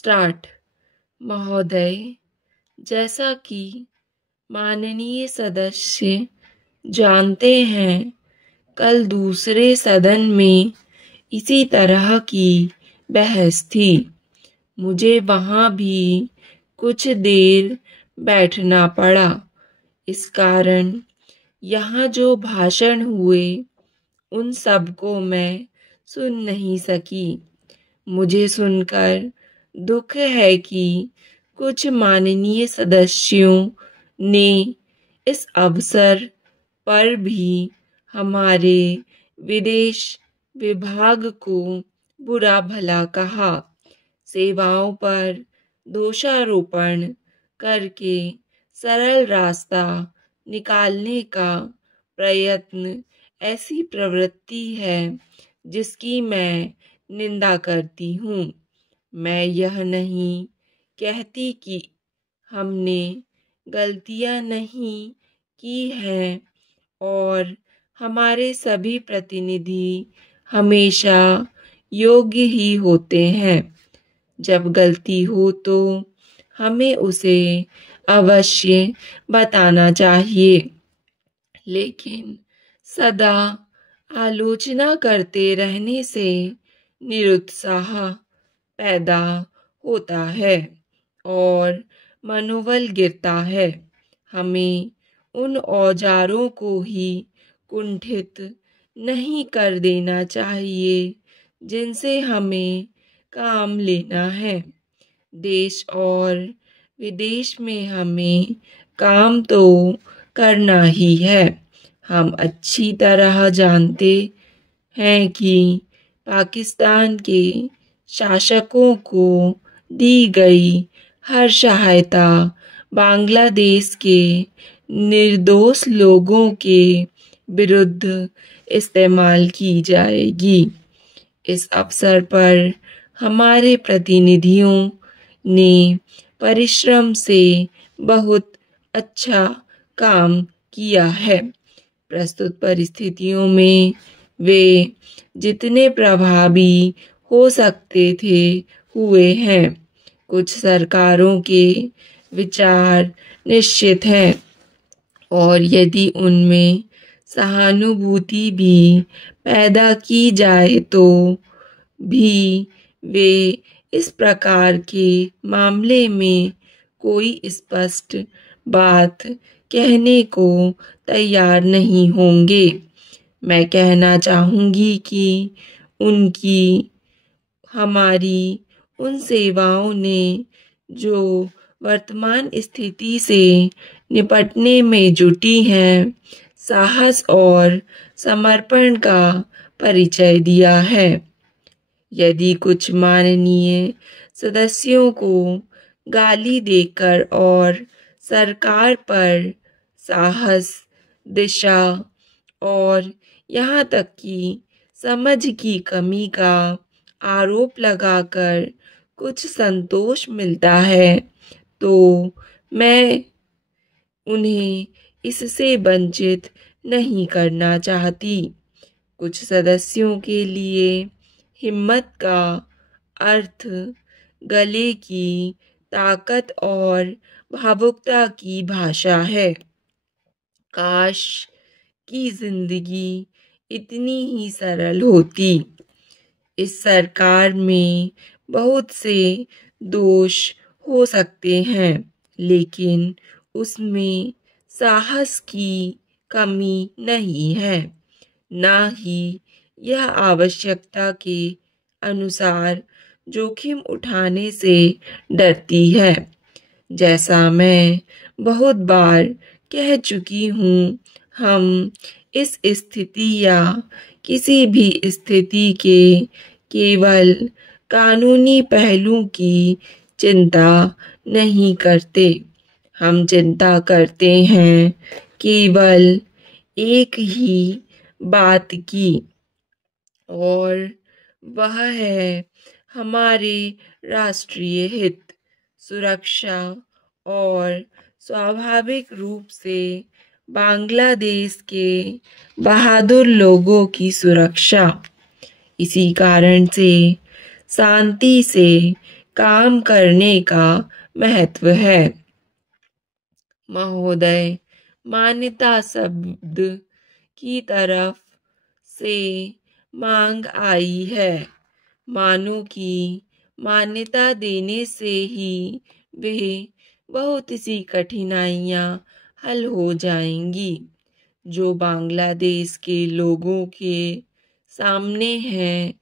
Start. महोदय, जैसा कि माननीय सदस्य जानते हैं, कल दूसरे सदन में इसी तरह की बहस थी। मुझे वहाँ भी कुछ देर बैठना पड़ा। इस कारण यहाँ जो भाषण हुए उन सब को मैं सुन नहीं सकी। मुझे सुनकर दुख है कि कुछ माननीय सदस्यों ने इस अवसर पर भी हमारे विदेश विभाग को बुरा भला कहा। सेवाओं पर दोषारोपण करके सरल रास्ता निकालने का प्रयत्न ऐसी प्रवृत्ति है जिसकी मैं निंदा करती हूँ। मैं यह नहीं कहती कि हमने गलतियाँ नहीं की हैं और हमारे सभी प्रतिनिधि हमेशा योग्य ही होते हैं। जब गलती हो तो हमें उसे अवश्य बताना चाहिए, लेकिन सदा आलोचना करते रहने से निरुत्साह पैदा होता है और मनोबल गिरता है। हमें उन औजारों को ही कुंठित नहीं कर देना चाहिए जिनसे हमें काम लेना है। देश और विदेश में हमें काम तो करना ही है। हम अच्छी तरह जानते हैं कि पाकिस्तान के शासकों को दी गई हर सहायता बांग्लादेश के निर्दोष लोगों के विरुद्ध इस्तेमाल की जाएगी। इस अवसर पर हमारे प्रतिनिधियों ने परिश्रम से बहुत अच्छा काम किया है। प्रस्तुत परिस्थितियों में वे जितने प्रभावी हो सकते थे हुए हैं। कुछ सरकारों के विचार निश्चित हैं और यदि उनमें सहानुभूति भी पैदा की जाए तो भी वे इस प्रकार के मामले में कोई स्पष्ट बात कहने को तैयार नहीं होंगे। मैं कहना चाहूँगी कि उनकी हमारी उन सेवाओं ने जो वर्तमान स्थिति से निपटने में जुटी हैं, साहस और समर्पण का परिचय दिया है। यदि कुछ माननीय सदस्यों को गाली देकर और सरकार पर साहस, दिशा और यहाँ तक कि समझ की कमी का आरोप लगाकर कुछ संतोष मिलता है तो मैं उन्हें इससे वंचित नहीं करना चाहती। कुछ सदस्यों के लिए हिम्मत का अर्थ गले की ताकत और भावुकता की भाषा है। काश की जिंदगी इतनी ही सरल होती। इस सरकार में बहुत से दोष हो सकते हैं, लेकिन उसमें साहस की कमी नहीं है, ना ही यह आवश्यकता के अनुसार जोखिम उठाने से डरती है। जैसा मैं बहुत बार कह चुकी हूँ, हम इस स्थिति या किसी भी स्थिति के केवल कानूनी पहलू की चिंता नहीं करते। हम चिंता करते हैं केवल एक ही बात की, और वह है हमारे राष्ट्रीय हित, सुरक्षा और स्वाभाविक रूप से बांग्लादेश के बहादुर लोगों की सुरक्षा। इसी कारण से शांति से काम करने का महत्व है। महोदय, मान्यता शब्द की तरफ से मांग आई है, मानो कि मान्यता देने से ही वे बहुत सी कठिनाइयां हल हो जाएंगी जो बांग्लादेश के लोगों के सामने हैं,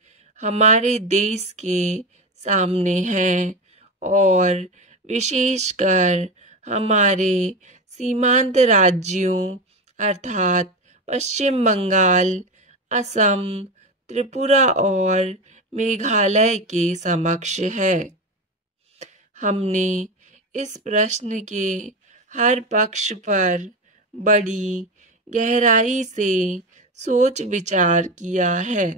हमारे देश के सामने हैं और विशेषकर हमारे सीमांत राज्यों अर्थात पश्चिम बंगाल, असम, त्रिपुरा और मेघालय के समक्ष है। हमने इस प्रश्न के हर पक्ष पर बड़ी गहराई से सोच विचार किया है।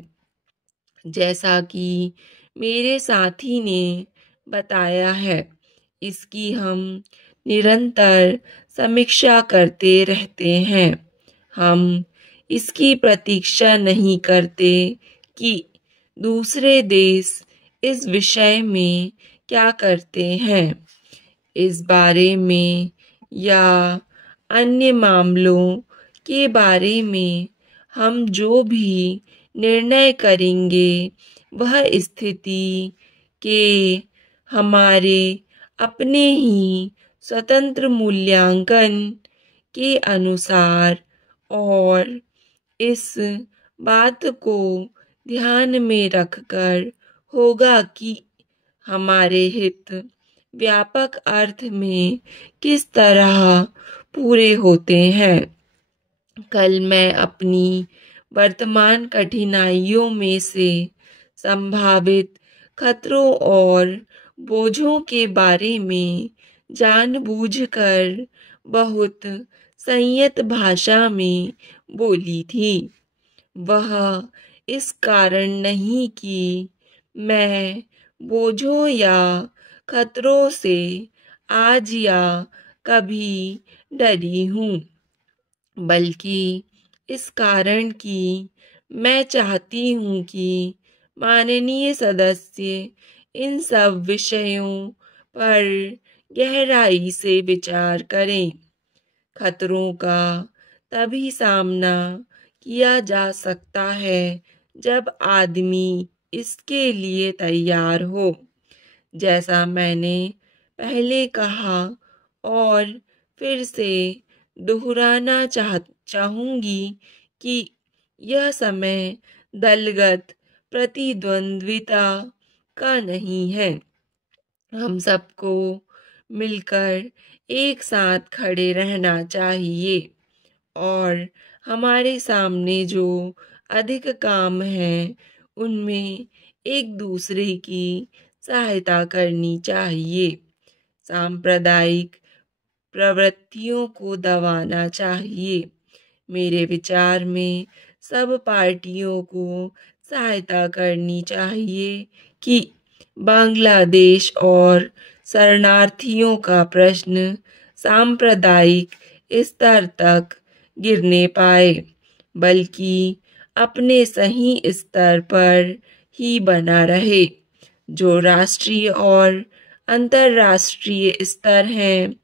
जैसा कि मेरे साथी ने बताया है, इसकी हम निरंतर समीक्षा करते रहते हैं। हम इसकी प्रतीक्षा नहीं करते कि दूसरे देश इस विषय में क्या करते हैं। इस बारे में या अन्य मामलों के बारे में हम जो भी निर्णय करेंगे वह स्थिति के हमारे अपने ही स्वतंत्र मूल्यांकन के अनुसार और इस बात को ध्यान में रखकर होगा कि हमारे हित व्यापक अर्थ में किस तरह पूरे होते हैं। कल मैं अपनी वर्तमान कठिनाइयों में से संभावित खतरों और बोझों के बारे में जानबूझकर बहुत संयत भाषा में बोली थी। वह इस कारण नहीं कि मैं बोझों या खतरों से आज या कभी डरी हूँ, बल्कि इस कारण कि मैं चाहती हूँ कि माननीय सदस्य इन सब विषयों पर गहराई से विचार करें। खतरों का तभी सामना किया जा सकता है जब आदमी इसके लिए तैयार हो। जैसा मैंने पहले कहा और फिर से दोहराना चाहूंगी कि यह समय दलगत प्रतिद्वंद्विता का नहीं है। हम सबको मिलकर एक साथ खड़े रहना चाहिए और हमारे सामने जो अधिक काम है उनमें एक दूसरे की सहायता करनी चाहिए। सांप्रदायिक प्रवृत्तियों को दबाना चाहिए। मेरे विचार में सब पार्टियों को सहायता करनी चाहिए कि बांग्लादेश और शरणार्थियों का प्रश्न सांप्रदायिक स्तर तक गिरने पाए, बल्कि अपने सही स्तर पर ही बना रहे। जो राष्ट्रीय और अंतर्राष्ट्रीय स्तर हैं,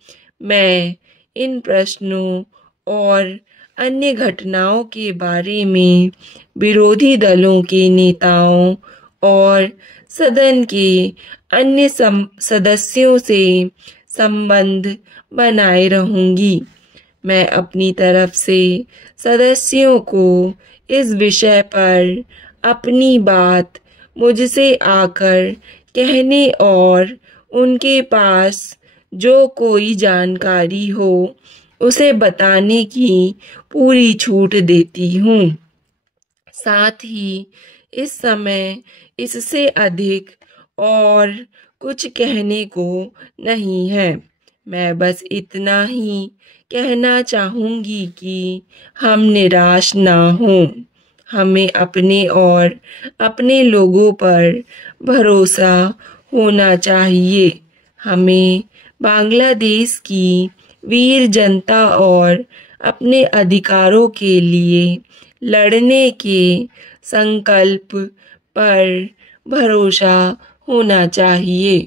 मैं इन प्रश्नों और अन्य घटनाओं के बारे में विरोधी दलों के नेताओं और सदन के अन्य सदस्यों से संबंध बनाए रहूंगी। मैं अपनी तरफ से सदस्यों को इस विषय पर अपनी बात मुझसे आकर कहने और उनके पास जो कोई जानकारी हो उसे बताने की पूरी छूट देती हूँ। साथ ही इस समय इससे अधिक और कुछ कहने को नहीं है। मैं बस इतना ही कहना चाहूंगी कि हम निराश ना हों। हमें अपने और अपने लोगों पर भरोसा होना चाहिए। हमें बांग्लादेश की वीर जनता और अपने अधिकारों के लिए लड़ने के संकल्प पर भरोसा होना चाहिए।